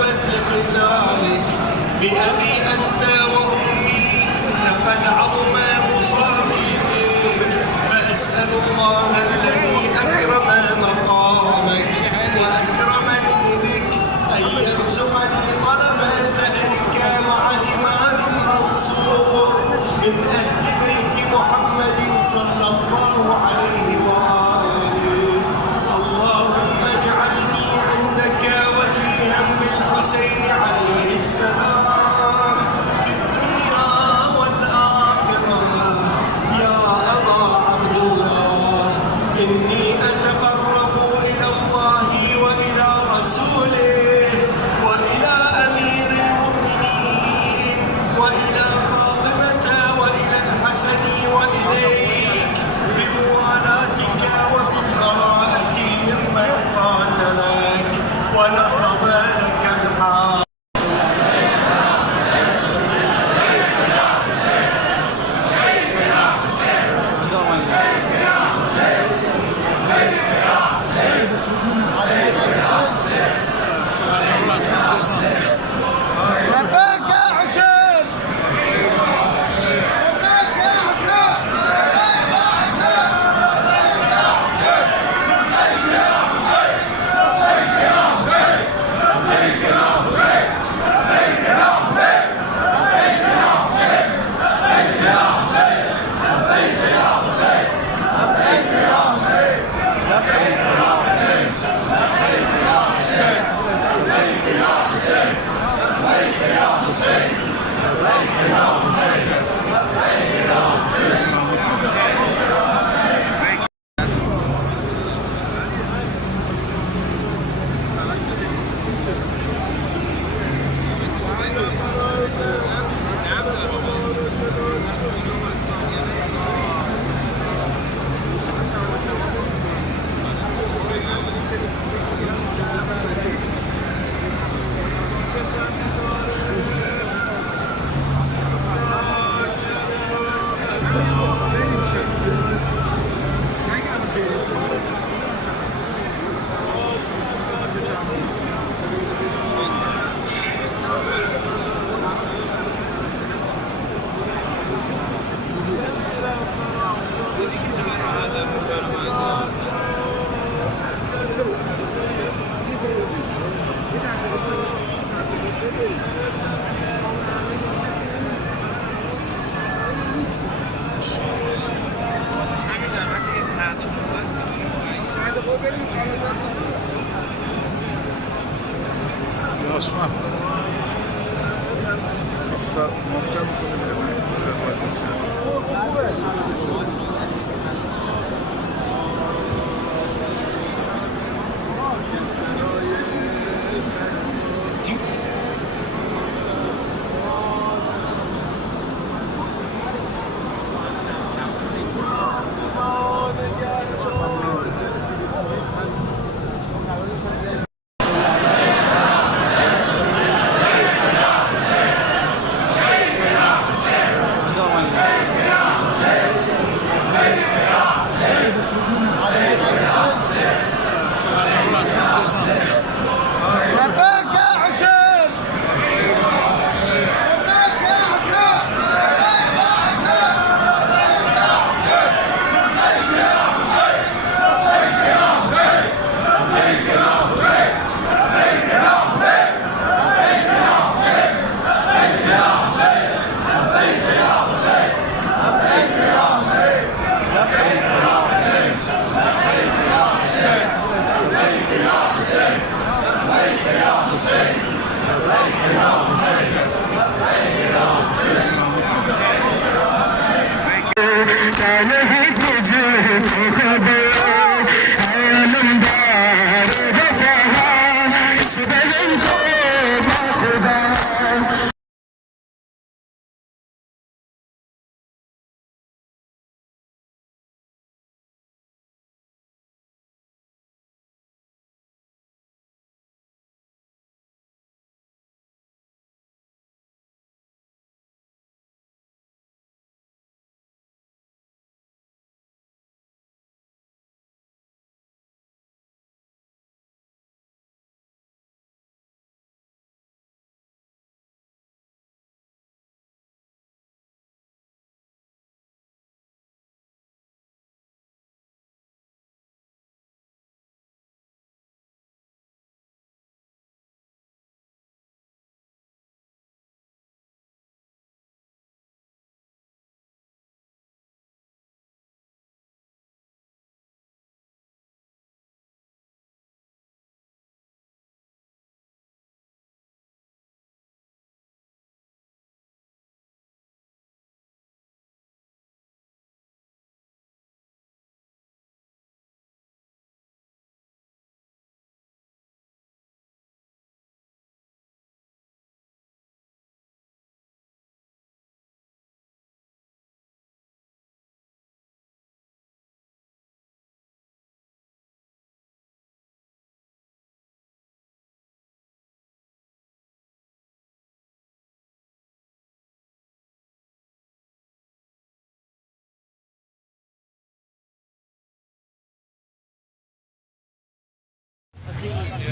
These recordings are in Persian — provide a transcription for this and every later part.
ذهبت لقتالك. بأبي أنت وأمي لقد عظم مصابي بك، فأسأل الله الذي أكرم مقامك وأكرمني بك أن يرزقني طلب ثأرك مع إمام منصور من أهل بيت محمد صلى الله عليه وآله. اللهم اجعلني عندك وجيها بالحسين عليه السلام في الدنيا والآخرة. يا أبا عبد الله، إني أتقرب إلى الله وإلى رسوله وإلى أمير المؤمنين وإلى فاطمة وإلى الحسن وإليك بموالاتك وبالبراءة ممن قاتلك ونصب لك الحق. Osman. Monta mısın?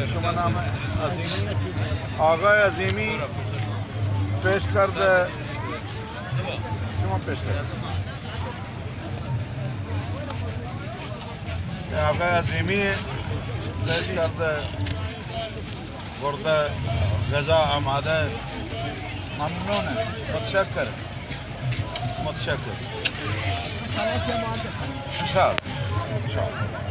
شما نام عظیمی آقای عظیمی پیش کرده شما پیش کرده آقای عظیمی پیش کرده برده غذا آماده ممنونه متشکر متشکر ان شاء الله